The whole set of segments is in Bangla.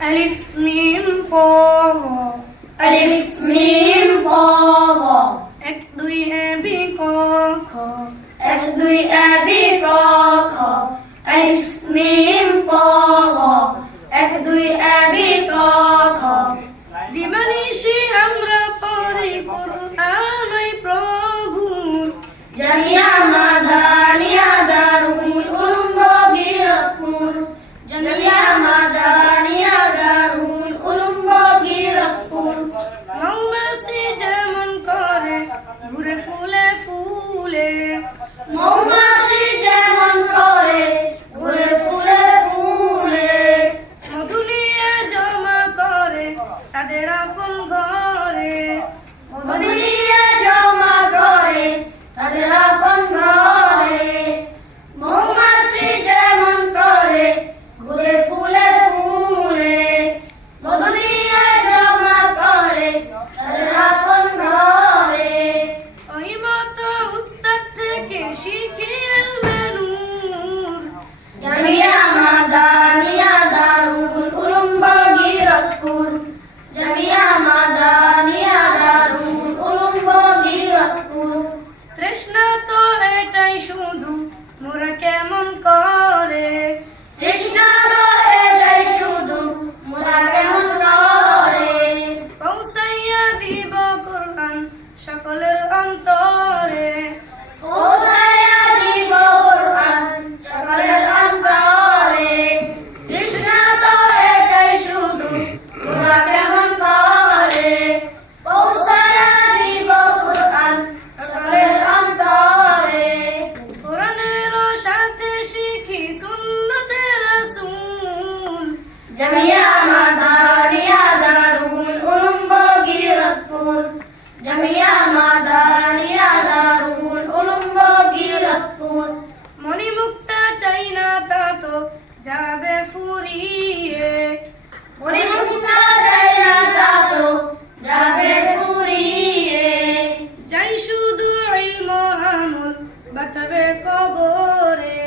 ألف ميم ق ألف ميم ق এক দুই এ বি ক খ এক দুই আবি ক খ ألف ميم ق এক দুই আবি ক খ দিবানিশি আমরা পড়ি কুরআন ওই প্রভুর জামিয়া মাদানিয়া দারুল উলুম বগিরতপুর জামিয়া মাদানিয়া দারুল উলুম বগিরতপুর মৌমাছি যেমন করে ঘুরে ফুলে ফুলে মৌমাছি যেমন করে ঘুরে ফুলে ফুলে মধু নিয়ে জমা করে তাদের আপন ঘরে মধু নিয়ে জমা করে তাদের আপন ঘরে মৌমাছি যেমন করে ঘুরে ফুলে ফুলে মধু নিয়ে জমা করে তাদের আপন ঘরে ওই মতো উস্তাদ থেকে শিখি ইলমে নূর জামিয়া মাদানিয়া দারুল উলুম বগিরতপুর জামিয়া মাদানিয়া দারুল উলুম বগিরতপুর তৃষ্ণা তো এটাই শুধু মোরা কেমন করে তৃষ্ণা তো এটাই শুধু মোরা কেমন করে পৌঁছাইয়া দিব কোরআন সকলের অন্তরে পৌঁছায়া দিব কোরআন সকলের অন্তরে তৃষ্ণা তো এটাই শুধু মোরা কেমন করে পৌঁছায়া দিব কোরআন সকলের অন্তরে কোরআনের সাথে শিখি সুন্নতে রাসূল জামিয়া মাদানিয়া দারুল উলুম বগিরতপুর জামিয়া মাদানিয়া দারুল উলুম বগিরতপুর মণিমুক্তা চাই না তা তো যাবে ফুরিয়ে মণিমুক্তা যায় না তা তো যাবে ফুরিয়ে যাই শুধু ইলম আমল বাঁচাবে কবরে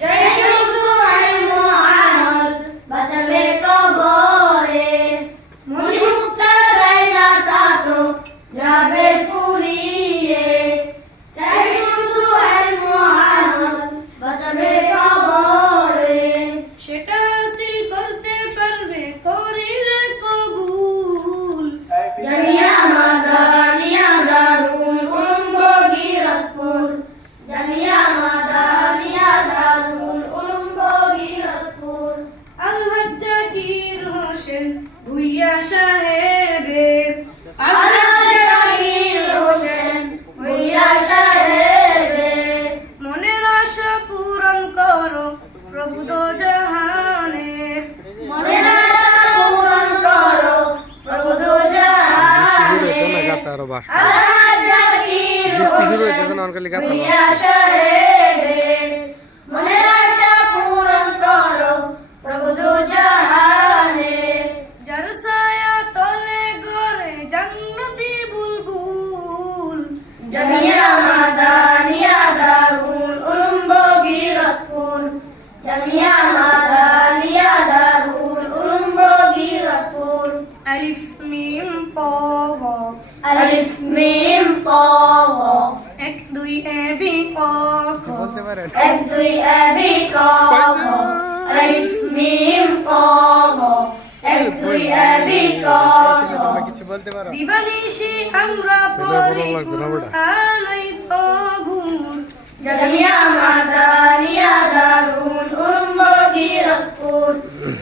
জয় শুধু ইলম আমল বাঁচাবে কবরে মণিমুক্তা যায় না তা তো যাবে ফুরিয়ে জয় শুধু ইলম আমল বাঁচাবে কবরে সেটা হাসিল করতে পারবে করিলে কবুল জামিয়া মাদানিয়া দারুল উলুম বগিরতপুর জামিয়া মাদানিয়া দারুল উলুম বগিরতপুর আলহাজ জাকির হোসেন ভুইয়া সাহেবের আলহাজ জাকির হোসেন ভুইয়া সাহেবের মনের আশা পূরণ করো প্রভু দো জাহানের মনের আশা পূরণ করো প্রভু দো জাহানে আলহাজ জাকির হোসেন ভুইয়া সাহেবের মনের আশা পূরণ করো প্রভু দো জাহানে যার ছায়া তলে গড়ে জান্নাতি বুলবুল জামিয়া মাদানিয়া দারুল উলুম বগিরতপুর জামিয়া মাদানিয়া দারুল উলুম বগিরতপুর আলিফ মিম ক গ আলিফ মিম ক গ এক দুই এ বি ক খ এক দুই আবি ক খ আলিফ মিম ক গ এক দুই আবি ক খ দিবানিশি আমরা পড়ি কুরআন ওই প্রভুর জামিয়া মাদানিয়া দারুল উলুম বগিরতপুর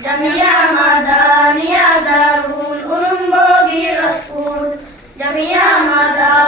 জামিয়া মাদানিয়া দারুল উলুম বগিরতপুর জামিয়া মাদানিয়া